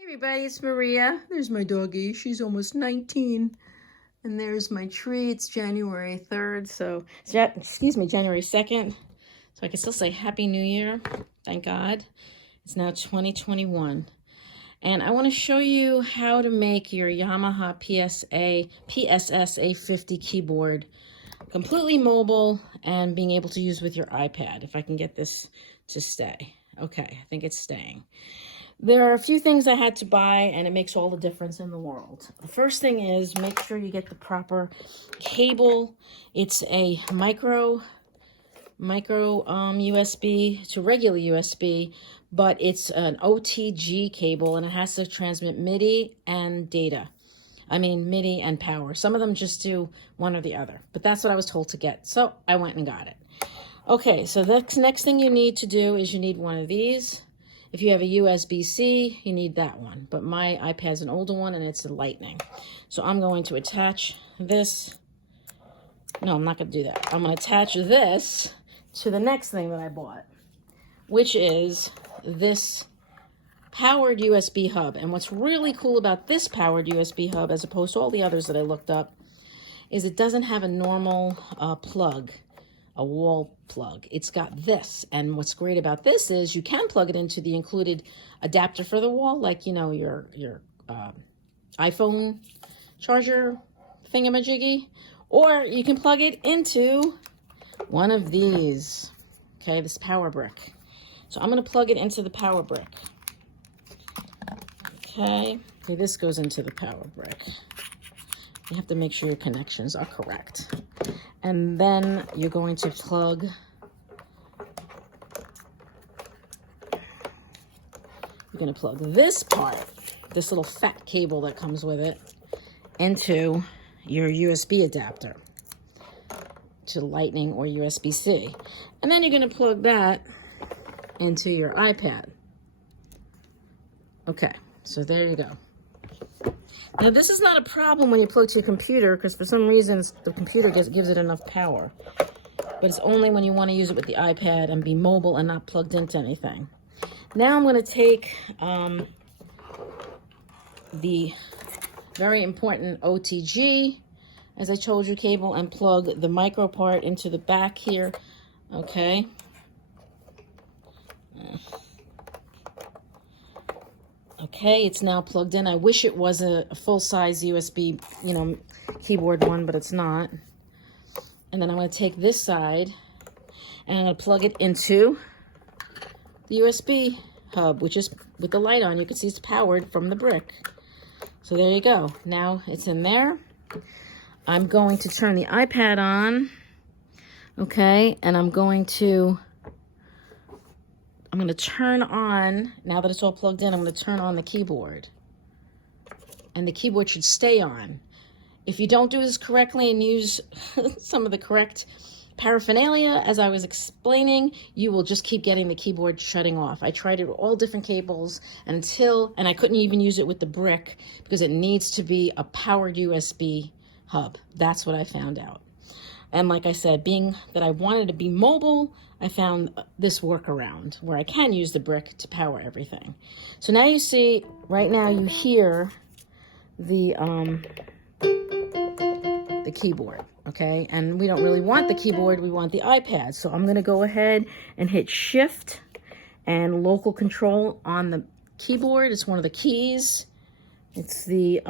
Hey everybody, it's Maria. There's my doggie. She's almost 19. And there's my tree. It's January 3rd. So, January 2nd. So I can still say Happy New Year. Thank God. It's now 2021. And I want to show you how to make your Yamaha PSS-A50 keyboard completely mobile and being able to use with your iPad. If I can get this to stay. Okay, I think it's staying. There are a few things I had to buy, and it makes all the difference in the world. The first thing is make sure you get the proper cable. It's a micro USB to regular USB, but it's an OTG cable, and it has to transmit MIDI and data. MIDI and power. Some of them just do one or the other, but that's what I was told to get, so I went and got it. Okay, so the next thing you need to do is you need one of these. If you have a USB-C, you need that one. But my iPad's an older one, and it's a Lightning. So I'm going to attach this. No, I'm not going to do that. I'm going to attach this to the next thing that I bought, which is this powered USB hub. And what's really cool about this powered USB hub, as opposed to all the others that I looked up, is it doesn't have a normal plug. A wall plug. It's got this, and what's great about this is you can plug it into the included adapter for the wall, like your iPhone charger thingamajiggy, or you can plug it into one of these. Okay, this power brick. So I'm going to plug it into the power brick. Okay, this goes into the power brick. You have to make sure your connections are correct. And then you're going to plug this part, this little fat cable that comes with it, into your USB adapter to Lightning or USB-C. And then you're going to plug that into your iPad. Okay, so there you go. Now, this is not a problem when you plug to your computer, because for some reason the computer gives it enough power. But it's only when you want to use it with the iPad and be mobile and not plugged into anything. Now I'm going to take the very important OTG, as I told you, cable, and plug the micro part into the back here. Okay. Okay, it's now plugged in. I wish it was a full-size USB, keyboard one, but it's not. And then I'm going to take this side and I'm going to plug it into the USB hub, which is with the light on. You can see it's powered from the brick. So there you go. Now it's in there. I'm going to turn the iPad on. Okay, and I'm going to turn on, now that it's all plugged in, I'm going to turn on the keyboard. And the keyboard should stay on. If you don't do this correctly and use some of the correct paraphernalia, as I was explaining, you will just keep getting the keyboard shutting off. I tried it with all different cables and I couldn't even use it with the brick because it needs to be a powered USB hub. That's what I found out. And like I said, being that I wanted to be mobile, I found this workaround where I can use the brick to power everything. So now you see, right now you hear the keyboard, okay? And we don't really want the keyboard, we want the iPad. So I'm gonna go ahead and hit Shift and local control on the keyboard. It's one of the keys. It's the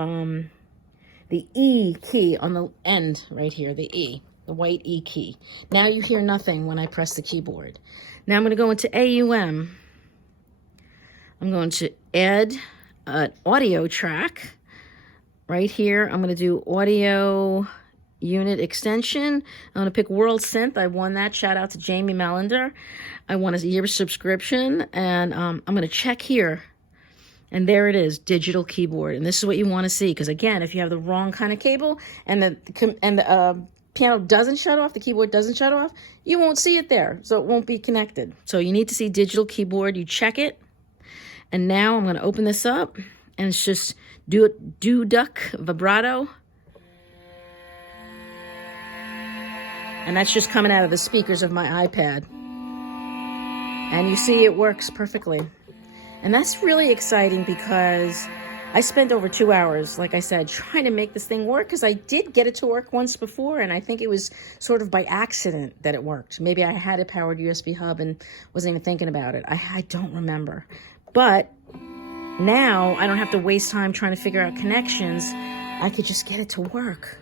E key on the end right here, the E. The white E key. Now you hear nothing when I press the keyboard. Now I'm going to go into AUM. I'm going to add an audio track. Right here, I'm going to do audio unit extension. I'm going to pick World Synth. I won that. Shout out to Jamie Mallender. I won a year subscription, and I'm going to check here. And there it is, digital keyboard. And this is what you want to see, because again, if you have the wrong kind of cable and the piano doesn't shut off, the keyboard doesn't shut off, you won't see it there, so it won't be connected. So you need to see digital keyboard, you check it, and now I'm going to open this up, and it's just duck vibrato, and that's just coming out of the speakers of my iPad, and you see it works perfectly. And that's really exciting because I spent over 2 hours, like I said, trying to make this thing work, because I did get it to work once before, and I think it was sort of by accident that it worked. Maybe I had a powered USB hub and wasn't even thinking about it. I don't remember. But now I don't have to waste time trying to figure out connections. I could just get it to work.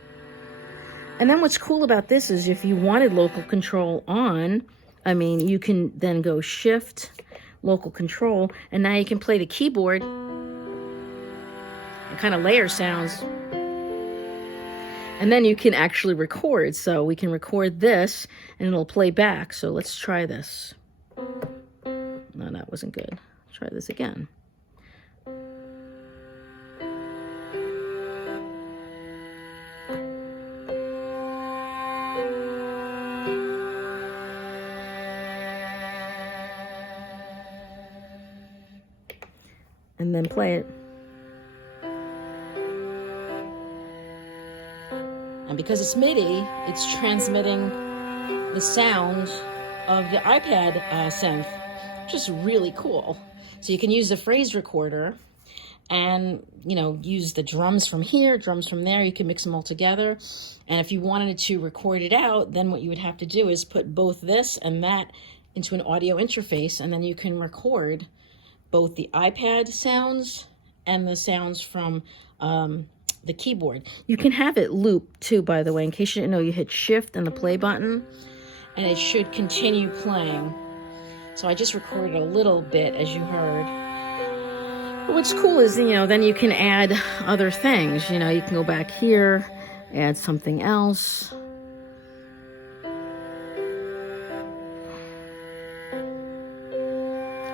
And then what's cool about this is if you wanted local control on, I mean, you can then go Shift, local control, and now you can play the keyboard and kind of layer sounds. And then you can actually record. So we can record this and it'll play back. So let's try this. No, that wasn't good. Try this again. And then play it. And because it's MIDI, it's transmitting the sound of the iPad synth, which is really cool. So you can use the phrase recorder and, you know, use the drums from here, drums from there. You can mix them all together. And if you wanted to record it out, then what you would have to do is put both this and that into an audio interface, and then you can record both the iPad sounds and the sounds from the keyboard. You can have it loop too, by the way, in case you didn't know. You hit Shift and the play button, and it should continue playing. So I just recorded a little bit, as you heard. But what's cool is, you know, then you can add other things. You know, you can go back here, add something else.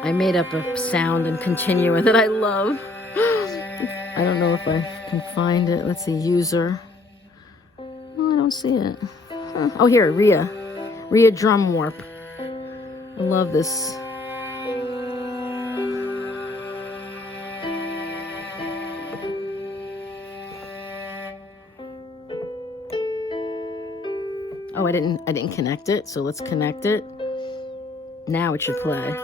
I made up a sound and continue that I love. I don't know if I can find it. Let's see, user. Oh, I don't see it. Huh. Oh, here, Rhea drum warp. I love this. Oh, I didn't connect it, so let's connect it. Now it should play.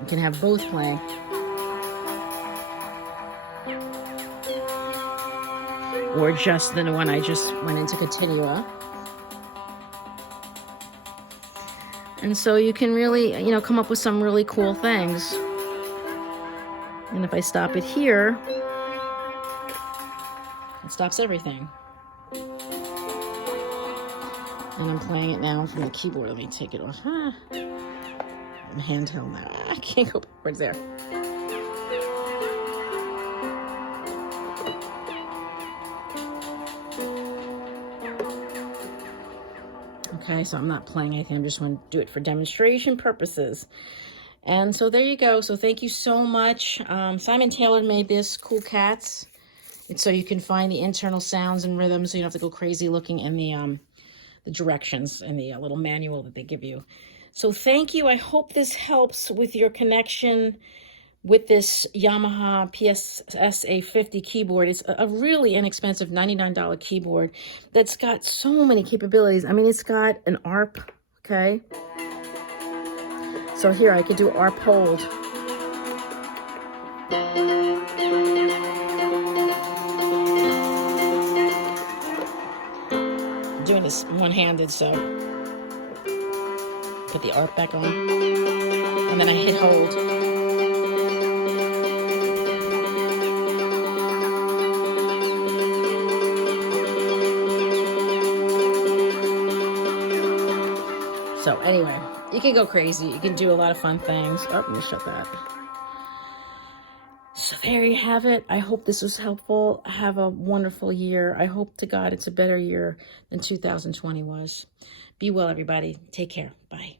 You can have both playing. Or just the one I just went into Continua. And so you can really, you know, come up with some really cool things. And if I stop it here, it stops everything. And I'm playing it now from the keyboard. Let me take it off. I'm handheld now. I can't go backwards there. Okay, so I'm not playing anything. I'm just going to do it for demonstration purposes. And so there you go. So thank you so much. Simon Taylor made this, Cool Cats. It's so you can find the internal sounds and rhythms, so you don't have to go crazy looking in the directions in the little manual that they give you. So thank you. I hope this helps with your connection with this Yamaha PSS-A50 keyboard. It's a really inexpensive $99 keyboard that's got so many capabilities. I mean, it's got an ARP, okay? So here I could do ARP hold. I'm doing this one-handed, so put the ARP back on, and then I hit hold. So anyway, you can go crazy. You can do a lot of fun things. Oh, let me shut that. So there you have it. I hope this was helpful. Have a wonderful year. I hope to God it's a better year than 2020 was. Be well, everybody. Take care. Bye.